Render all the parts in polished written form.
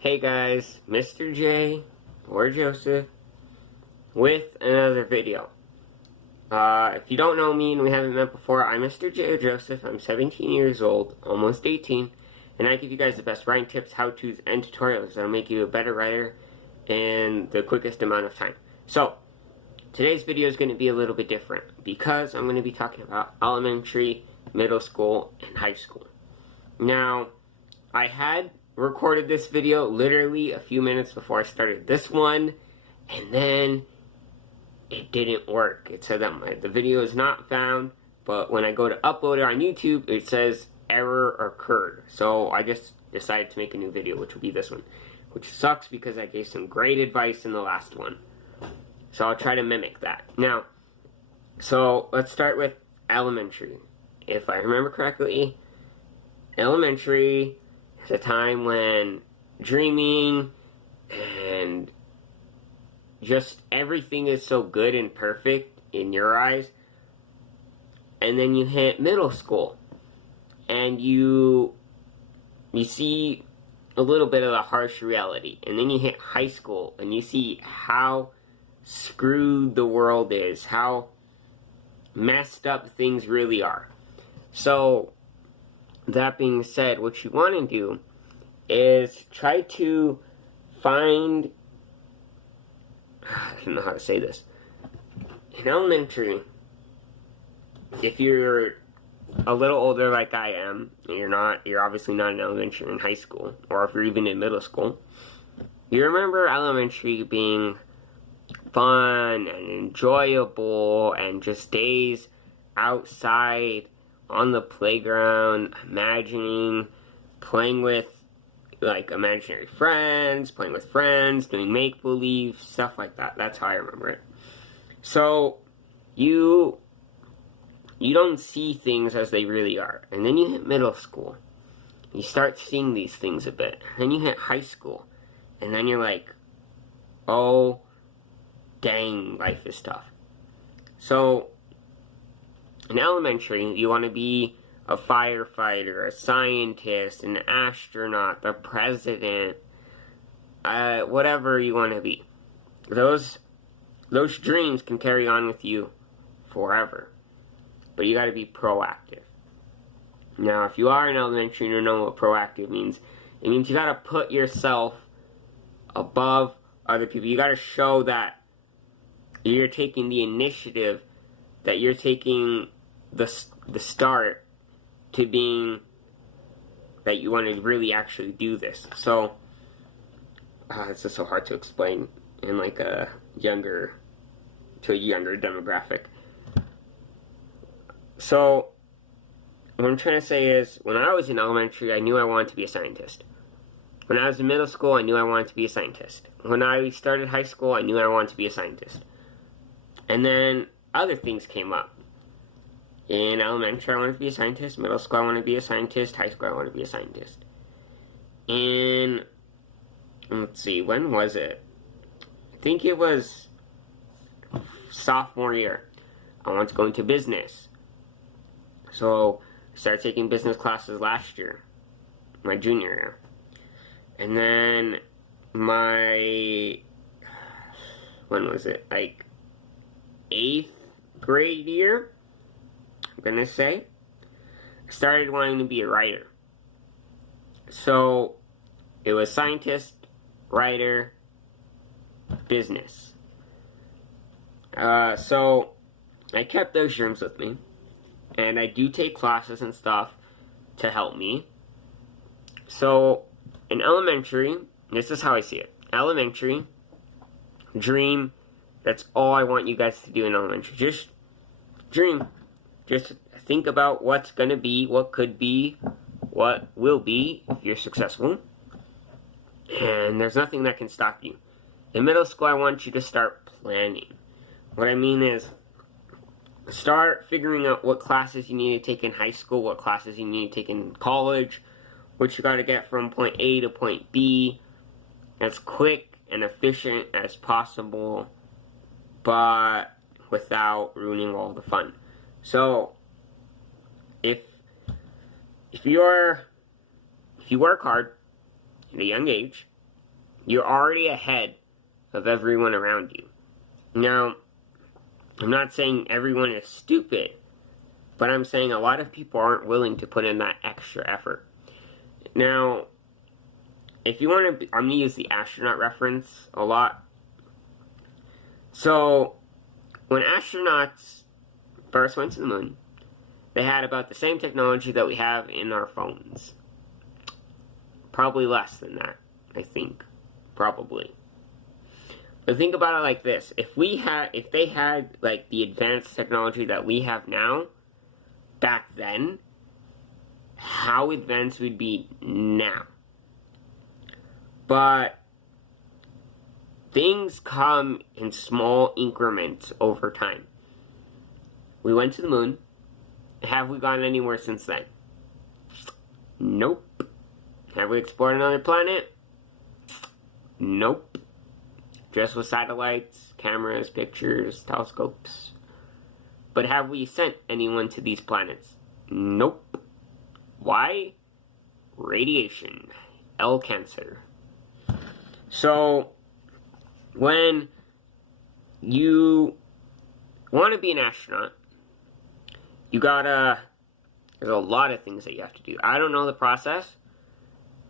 Hey guys, Mr. J or Joseph with another video. If you don't know me and we haven't met before, I'm Mr. J or Joseph. I'm 17 years old, almost 18, and I give you guys the best writing tips, how-tos, and tutorials that'll make you a better writer in the quickest amount of time. So, today's video is going to be a little bit different because I'm going to be talking about elementary, middle school, and high school. Now, I had recorded this video literally a few minutes before I started this one, and then it didn't work. It said that the video is not found, but when I go to upload it on YouTube, it says error occurred. So I just decided to make a new video, which will be this one, which sucks because I gave some great advice in the last one. So I'll try to mimic that. Now, so let's start with elementary. If I remember correctly, elementary is a time when dreaming and just everything is so good and perfect in your eyes. And then you hit middle school and you see a little bit of the harsh reality. And then you hit high school and you see how screwed the world is, how messed up things really are. So that being said, what you want to do is try to find, I don't know how to say this. In elementary, if you're a little older like I am, and you're obviously not in elementary or in high school, or if you're even in middle school, you remember elementary being fun and enjoyable and just days outside on the playground, imagining, playing with like imaginary friends, playing with friends, doing make-believe, stuff like that. That's how I remember it. So you don't see things as they really are. And then you hit middle school. You start seeing these things a bit. Then you hit high school. And then you're like, oh, dang, life is tough. So in elementary, you want to be a firefighter, a scientist, an astronaut, the president, whatever you want to be. Those dreams can carry on with you forever. But you got to be proactive. Now, if you are in elementary and you know what proactive means, it means you got to put yourself above other people. You got to show that you're taking the initiative, that you're taking the start to being that you want to really actually do this. So it's just so hard to explain in like a younger demographic. So what I'm trying to say is, when I was in elementary, I knew I wanted to be a scientist. When I was in middle school, I knew I wanted to be a scientist. When I started high school, I knew I wanted to be a scientist. And then other things came up. In elementary, I wanted to be a scientist. Middle school, I wanted to be a scientist. High school, I wanted to be a scientist. And let's see, when was it? I think it was sophomore year. I wanted to go into business. So I started taking business classes last year, my junior year. And then when was it? Like 8th grade year, I'm gonna say, I started wanting to be a writer. So it was scientist, writer, business. So I kept those dreams with me, and I do take classes and stuff to help me. So in elementary, this is how I see it. Elementary, dream, that's all I want you guys to do in elementary. Just dream. Just think about what's going to be, what could be, what will be if you're successful. And there's nothing that can stop you. In middle school, I want you to start planning. What I mean is, start figuring out what classes you need to take in high school, what classes you need to take in college, what you got to get from point A to point B, as quick and efficient as possible, but without ruining all the fun. So, if you work hard at a young age, You're already ahead of everyone around you. Now, I'm not saying everyone is stupid, but I'm saying a lot of people aren't willing to put in that extra effort. Now, if you want to, I'm going to use the astronaut reference a lot. So, when astronauts first went to the moon, they had about the same technology that we have in our phones. Probably less than that, I think. Probably. But think about it like this. If they had, like, the advanced technology that we have now, back then, how advanced we'd be now. But things come in small increments over time. We went to the moon. Have we gone anywhere since then? Nope. Have we explored another planet? Nope. Just with satellites, cameras, pictures, telescopes. But have we sent anyone to these planets? Nope. Why? Radiation. Cancer. So, when you want to be an astronaut, there's a lot of things that you have to do. I don't know the process,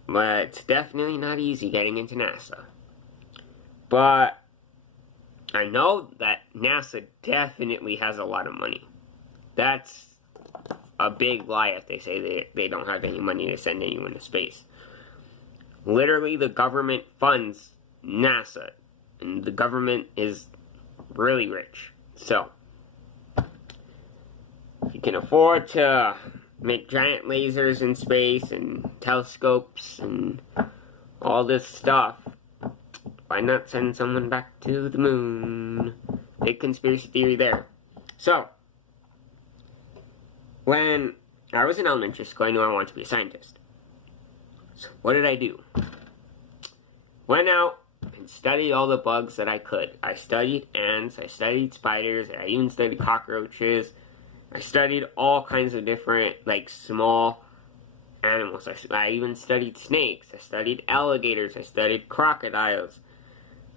but it's definitely not easy getting into NASA. But I know that NASA definitely has a lot of money. That's a big lie if they say they don't have any money to send anyone to space. Literally, the government funds NASA, and the government is really rich. So, if you can afford to make giant lasers in space and telescopes and all this stuff, why not send someone back to the moon? Big conspiracy theory there. So, when I was in elementary school, I knew I wanted to be a scientist. So, what did I do? Went out and studied all the bugs that I could. I studied ants, I studied spiders, I even studied cockroaches. I studied all kinds of different, like, small animals. I even studied snakes. I studied alligators. I studied crocodiles.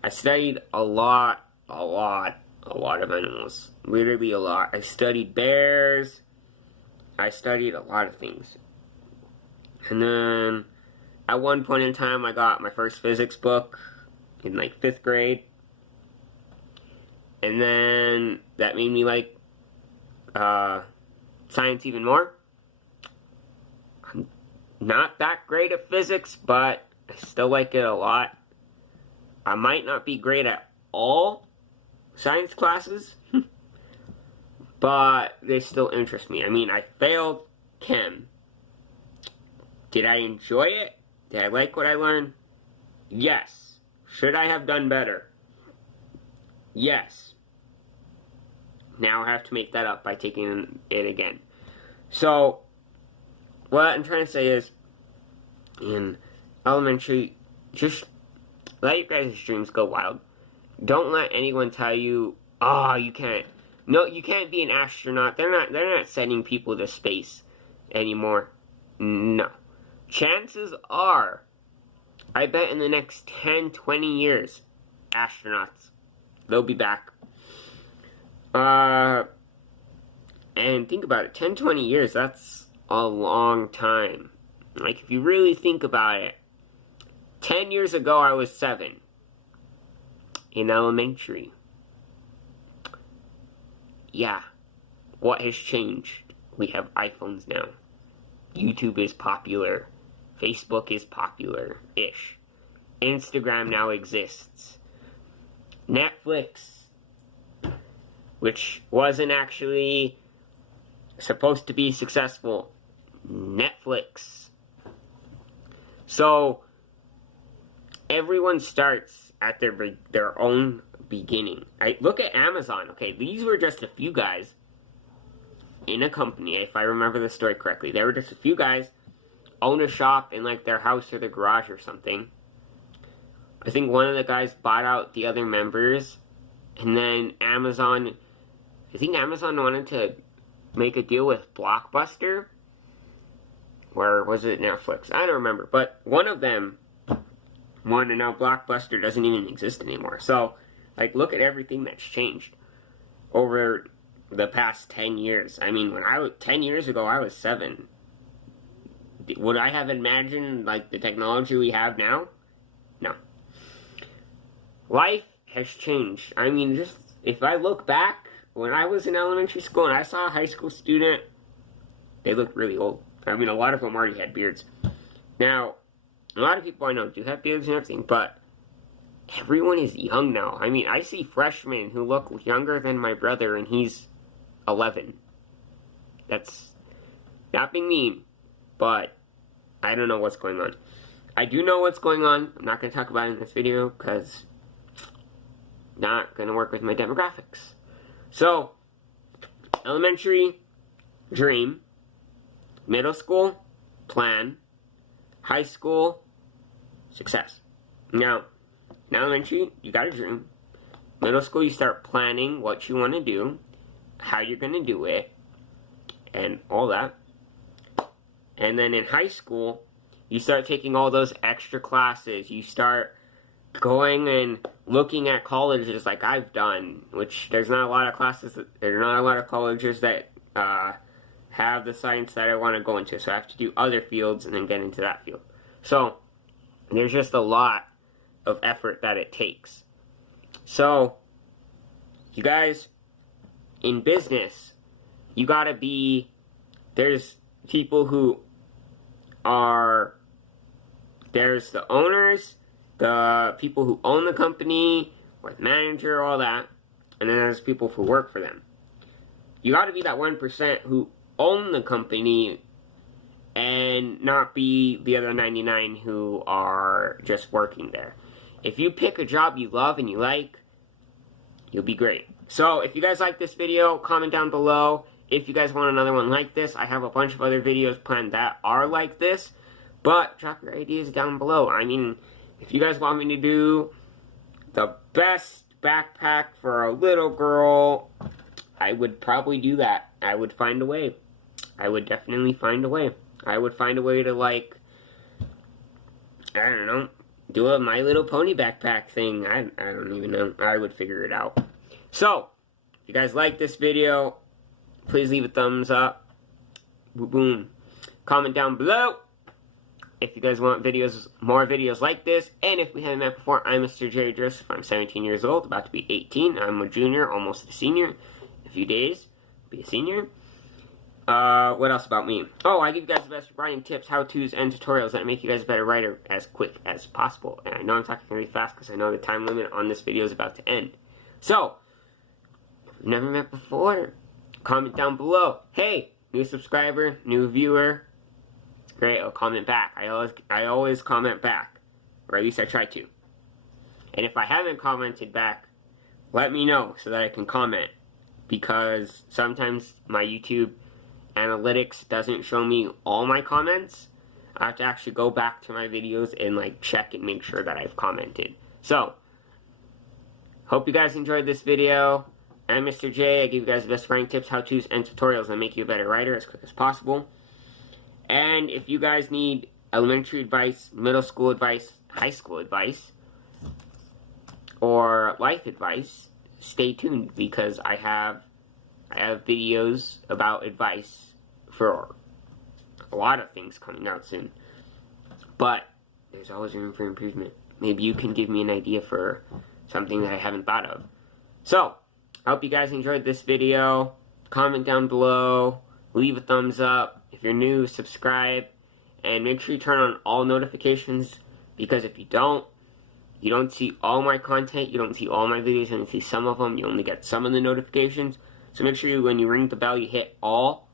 I studied a lot of animals. Literally a lot. I studied bears. I studied a lot of things. And then, at one point in time, I got my first physics book in, like, 5th grade. And then, that made me like science even more. I'm not that great at physics, but I still like it a lot. I might not be great at all science classes, but they still interest me. I mean, I failed chem. Did I enjoy it? Did I like what I learned? Yes. Should I have done better? Yes. Now I have to make that up by taking it again. So, what I'm trying to say is, in elementary, just let your guys' dreams go wild. Don't let anyone tell you, oh, you can't. No, you can't be an astronaut. They're not sending people to space anymore. No. Chances are, I bet in the next 10, 20 years, astronauts, they'll be back. And think about it, 10, 20 years, that's a long time. Like, if you really think about it, 10 years ago, I was 7 in elementary. Yeah. What has changed? We have iPhones now. YouTube is popular. Facebook is popular-ish. Instagram now exists. Netflix, which wasn't actually supposed to be successful. Netflix. So, everyone starts at their own beginning. Look at Amazon, okay? These were just a few guys in a company, if I remember the story correctly. There were just a few guys, own a shop in, like, their house or their garage or something. I think one of the guys bought out the other members, and then Amazon wanted to make a deal with one, and now Blockbuster doesn't even exist anymore. So, like, look at everything that's changed over the past 10 years. I mean, 10 years ago, I was 7. Would I have imagined, like, the technology we have now? No. Life has changed. I mean, just, if I look back, when I was in elementary school and I saw a high school student, they looked really old. I mean, a lot of them already had beards. Now, a lot of people I know do have beards and everything, but everyone is young now. I mean, I see freshmen who look younger than my brother, and he's 11. That's not being mean, but I don't know what's going on. I do know what's going on. I'm not going to talk about it in this video, because not going to work with my demographics. So, elementary, dream. Middle school, plan. High school, success. Now, in elementary, you got a dream. Middle school, you start planning what you want to do, how you're going to do it, and all that. And then in high school, you start taking all those extra classes. You start going and looking at colleges like I've done, which there's not a lot of colleges that have the science that I want to go into, so I have to do other fields and then get into that field. So, there's just a lot of effort that it takes. So, you guys, in business, you gotta be, there's people who are, there's the owners, the people who own the company, or the manager, all that, and then there's people who work for them. You gotta be that 1% who own the company and not be the other 99 who are just working there. If you pick a job you love and you like, you'll be great. So, if you guys like this video, comment down below. If you guys want another one like this, I have a bunch of other videos planned that are like this. But, drop your ideas down below. I mean, if you guys want me to do the best backpack for a little girl, I would probably do that. I would find a way. I would definitely find a way. I would find a way to, like, I don't know, do a My Little Pony backpack thing. I don't even know. I would figure it out. So, if you guys like this video, please leave a thumbs up. Boom, boom. Comment down below if you guys want more videos like this. And if we haven't met before, I'm MrJCallMeJoker. I'm 17 years old, about to be 18. I'm a junior, almost a senior. In a few days, I'll be a senior. What else about me? Oh, I give you guys the best writing tips, how-tos, and tutorials that make you guys a better writer as quick as possible. And I know I'm talking really fast because I know the time limit on this video is about to end. So, if you've never met before, comment down below. Hey, new subscriber, new viewer. Great, I'll comment back. I always comment back. Or at least I try to. And if I haven't commented back, let me know so that I can comment. Because sometimes my YouTube analytics doesn't show me all my comments. I have to actually go back to my videos and like check and make sure that I've commented. So, hope you guys enjoyed this video. I'm Mr. J. I give you guys the best writing tips, how-tos, and tutorials that make you a better writer as quick as possible. And if you guys need elementary advice, middle school advice, high school advice, or life advice, stay tuned because I have videos about advice for a lot of things coming out soon. But there's always room for improvement. Maybe you can give me an idea for something that I haven't thought of. So, I hope you guys enjoyed this video. Comment down below. Leave a thumbs up. If you're new, subscribe. And make sure you turn on all notifications, because if you don't see all my content, you don't see all my videos, you only see some of them, you only get some of the notifications. So make sure when you ring the bell, you hit all,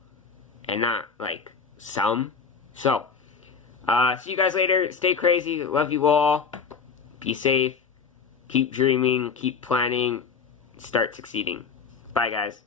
and not, like, some. So, see you guys later. Stay crazy. Love you all. Be safe. Keep dreaming. Keep planning. Start succeeding. Bye, guys.